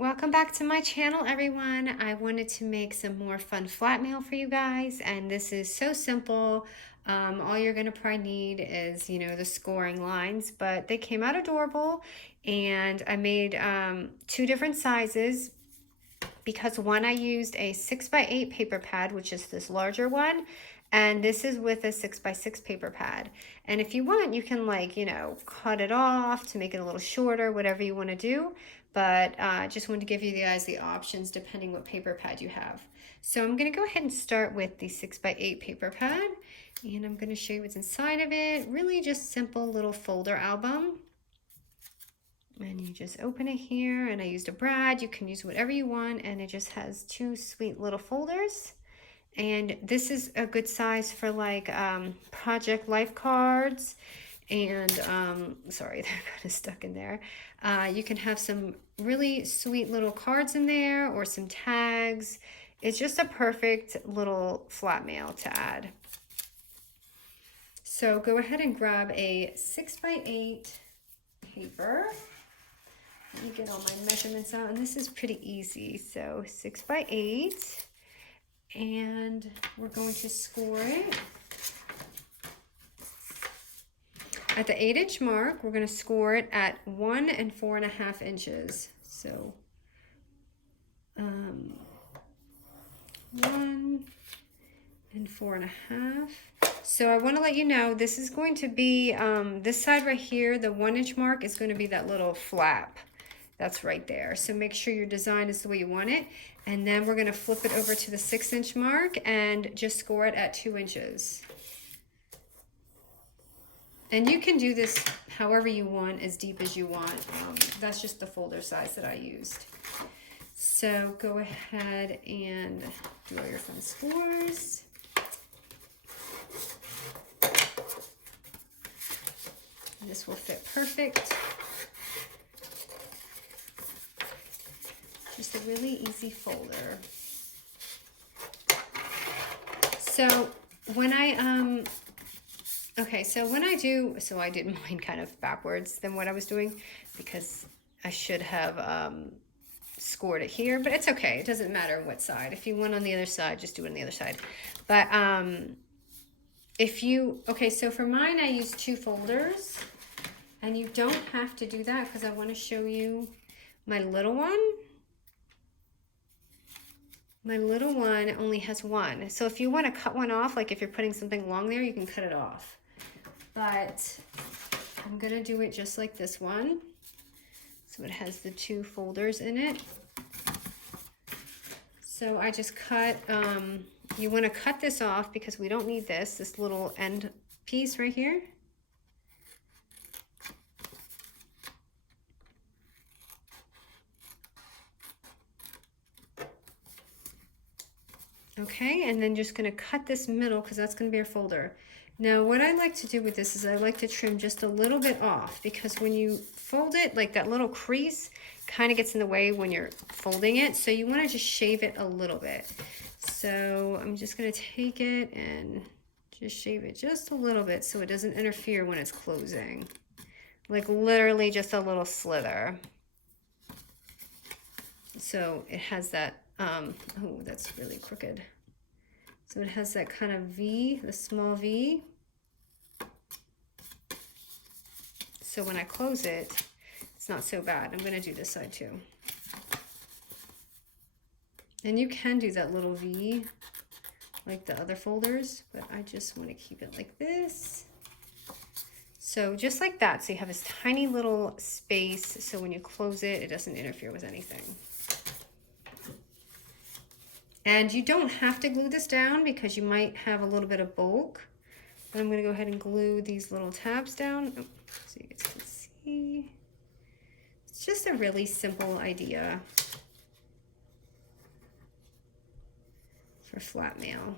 Welcome back to my channel, everyone. I wanted to make some more fun flat mail for you guys, and this is so simple. All you're gonna probably need is, the scoring lines, but they came out adorable, and I made two different sizes because one I used a 6x8 paper pad, which is this larger one, and this is with a 6x6 paper pad. And if you want, you can cut it off to make it a little shorter, whatever you want to do. But just wanted to give you guys the options depending what paper pad you have. So I'm going to go ahead and start with the 6x8 paper pad, and I'm going to show you what's inside of it. Really just simple little folder album. And you just open it here, and I used a brad. You can use whatever you want, and it just has two sweet little folders. And this is a good size for project life cards. And sorry, they're kind of stuck in there. You can have some really sweet little cards in there or some tags. It's just a perfect little flat mail to add. So go ahead and grab a 6x8 paper. Let me get all my measurements out, and this is pretty easy. So 6x8, and we're going to score it. At the 8-inch mark, we're going to score it at 1 4.5 inches. So 1 4.5. So I want to let you know, this is going to be, this side right here, the 1-inch mark is going to be that little flap. That's right there. So make sure your design is the way you want it. And then we're going to flip it over to the 6-inch mark and just score it at 2 inches. And you can do this however you want, as deep as you want. That's just the folder size that I used. So go ahead and do all your fun scores. This will fit perfect. Just a really easy folder. So when I I did mine kind of backwards than what I was doing, because I should have scored it here, but it's okay. It doesn't matter what side. If you want on the other side, just do it on the other side. But so for mine, I used 2 folders, and you don't have to do that because I want to show you my little one. My little one only has 1. So if you want to cut one off, like if you're putting something long there, you can cut it off. But I'm going to do it just like this one. So it has the 2 folders in it. So I just cut, you want to cut this off because we don't need this little end piece right here. Okay, and then just gonna cut this middle because that's gonna be our folder. Now what I like to do with this is I like to trim just a little bit off, because when you fold it, like that little crease kind of gets in the way when you're folding it. So you wanna just shave it a little bit. So I'm just gonna take it and just shave it just a little bit so it doesn't interfere when it's closing. Like literally just a little slither. So it has that, oh, that's really crooked. So it has that kind of V, the small V. So when I close it, it's not so bad. I'm gonna do this side too. And you can do that little V like the other folders, but I just wanna keep it like this. So just like that, so you have this tiny little space, so when you close it, it doesn't interfere with anything. And you don't have to glue this down because you might have a little bit of bulk. But I'm going to go ahead and glue these little tabs down, so you guys can see. It's just a really simple idea for flat mail.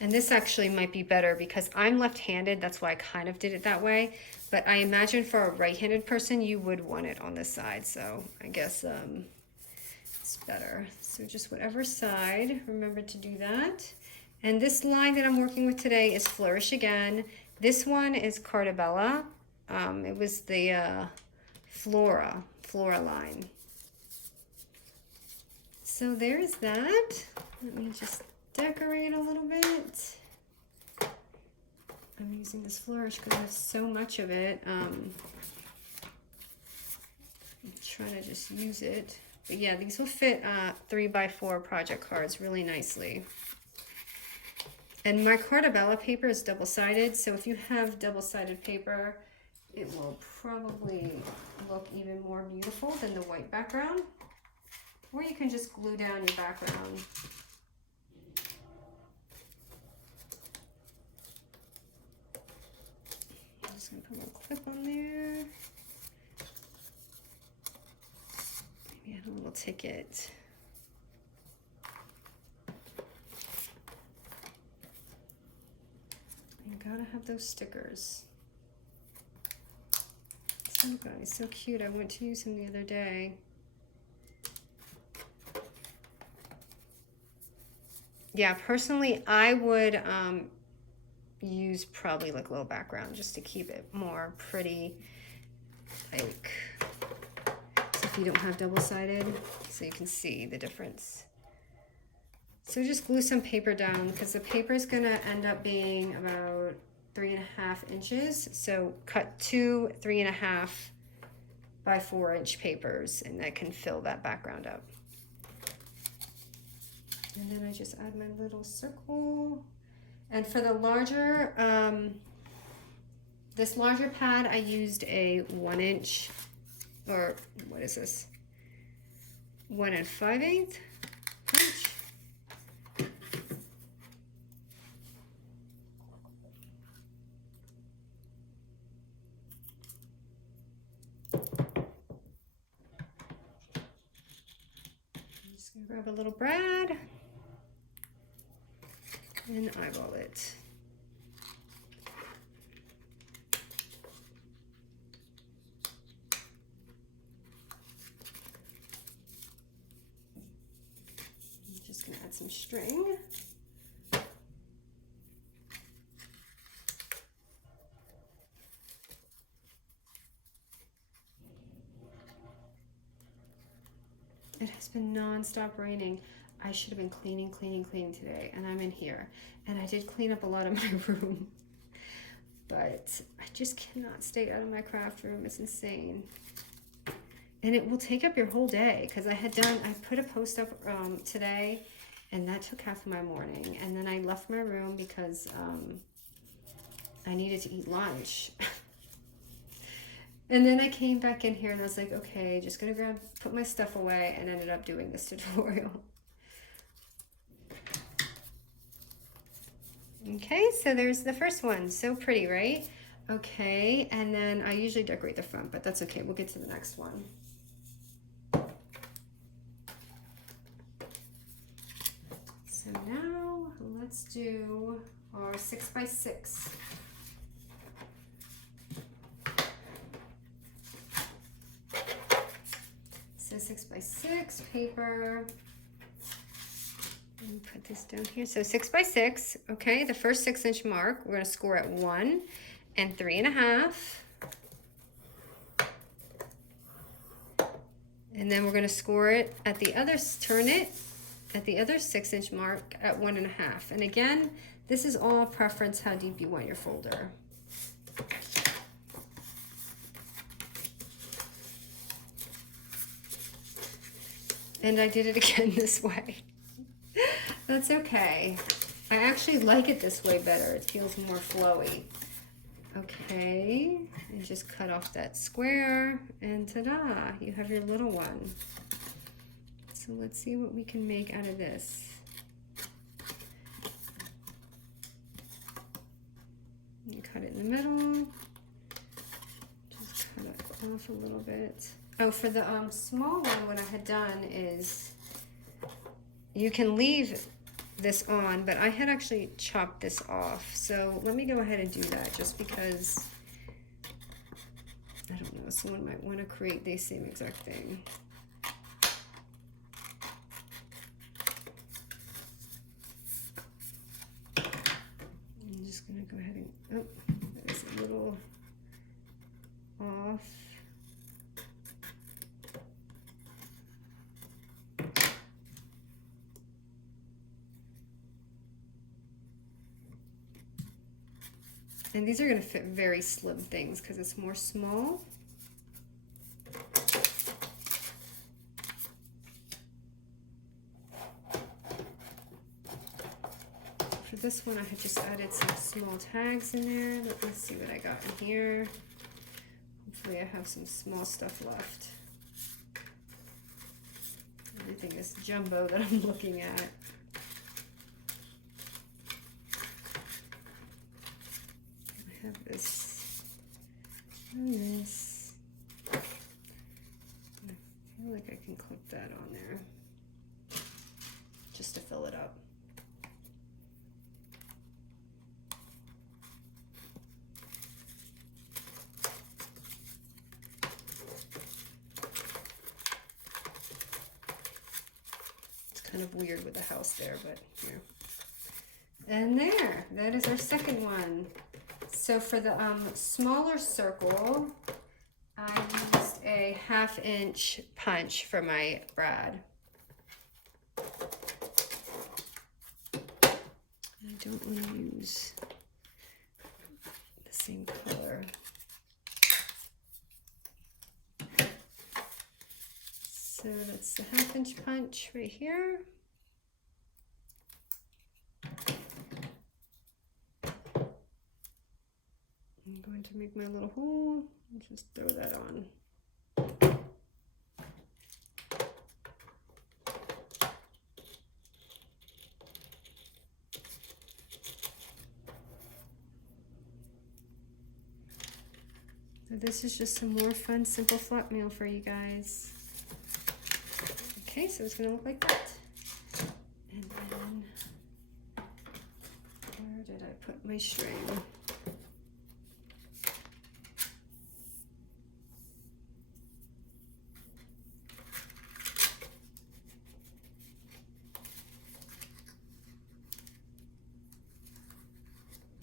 And this actually might be better because I'm left-handed. That's why I kind of did it that way. But I imagine for a right-handed person, you would want it on this side. So I guess it's better. So just whatever side, remember to do that. And this line that I'm working with today is Flourish Again. This one is Cartabella. It was the Flora line. So there's that. Let me just decorate a little bit. I'm using this flourish because I have so much of it. I'm trying to just use it. But yeah, these will fit 3x4 project cards really nicely. And my Cartabella paper is double-sided, so if you have double-sided paper, it will probably look even more beautiful than the white background. Or you can just glue down your background. I'm just gonna put a little clip on there. Maybe add a little ticket. You gotta have those stickers. So guys, so cute. I went to use them the other day. Yeah, personally, I would use probably like a little background just to keep it more pretty. Like, so if you don't have double-sided, so you can see the difference. So just glue some paper down because the paper is gonna end up being about 3.5 inches. So cut 2 3.5 by 4 inch papers, and that can fill that background up. And then I just add my little circle. And for the larger, this larger pad, I used a 1 inch, or what is this? 1 5/8 inch. I'm just gonna grab a little brad and eyeball it. I'm just gonna add some string. It has been non-stop raining. I should have been cleaning today, and I'm in here. And I did clean up a lot of my room, but I just cannot stay out of my craft room. It's insane. And it will take up your whole day, because I put a post up today, and that took half of my morning. And then I left my room because I needed to eat lunch. And then I came back in here and I was like, okay, just gonna put my stuff away, and ended up doing this tutorial. Okay, so there's the first one. So pretty, right? Okay, and then I usually decorate the front, but that's okay. We'll get to the next one. So now let's do our 6x6. So 6x6 paper. Let me put this down here. So 6x6, okay, the first 6 inch mark, we're gonna score at 1 and 3.5. And then we're gonna score it at the other, turn it at the other 6 inch mark at 1.5. And again, this is all preference how deep you want your folder. And I did it again this way. That's okay. I actually like it this way better. It feels more flowy. Okay, and just cut off that square, and ta-da, you have your little one. So let's see what we can make out of this. You cut it in the middle. Just cut it off a little bit. Oh, for the small one, what I had done is, you can leave this on, but I had actually chopped this off. So let me go ahead and do that, just because, I don't know, someone might want to create the same exact thing. I'm just gonna go ahead and, oh, And these are gonna fit very slim things because it's more small. For this one, I had just added some small tags in there. Let me see what I got in here. Hopefully I have some small stuff left. Everything is jumbo that I'm looking at. I have this and this. I feel like I can clip that on there just to fill it up. Kind of weird with the house there, but here. And there, that is our second one. So for the smaller circle, I used a 1/2 inch punch for my brad. I don't want to use the same color. So that's the 1/2 inch punch right here. I'm going to make my little hole and just throw that on. So this is just some more fun, simple flat mail for you guys. Okay, so it's gonna look like that. And then, where did I put my string?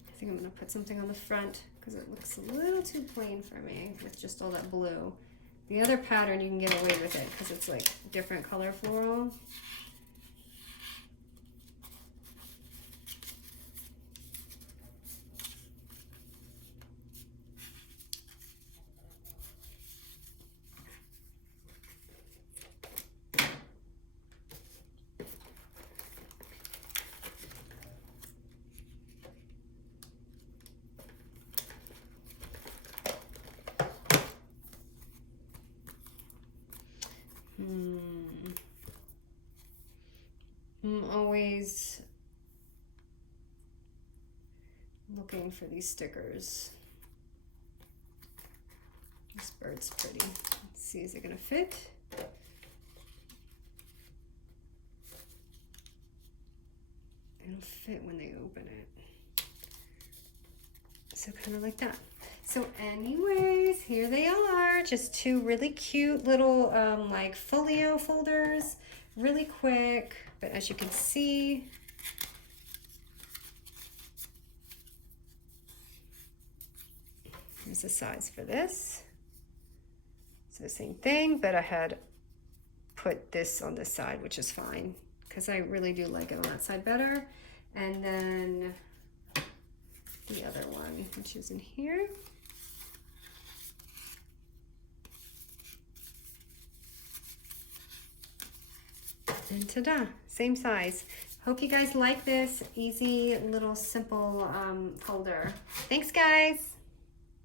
I think I'm gonna put something on the front because it looks a little too plain for me with just all that blue. The other pattern, you can get away with it because it's like different color floral. I'm always looking for these stickers. This bird's pretty. Let's see, is it gonna fit? It'll fit when they open it. So kind of like that. So anyways, here they are, just two really cute little like folio folders, really quick, but as you can see, here's the size for this. So the same thing, but I had put this on this side, which is fine, because I really do like it on that side better. And then the other one, which is in here. And ta-da, same size. Hope you guys like this easy little simple folder. Thanks guys.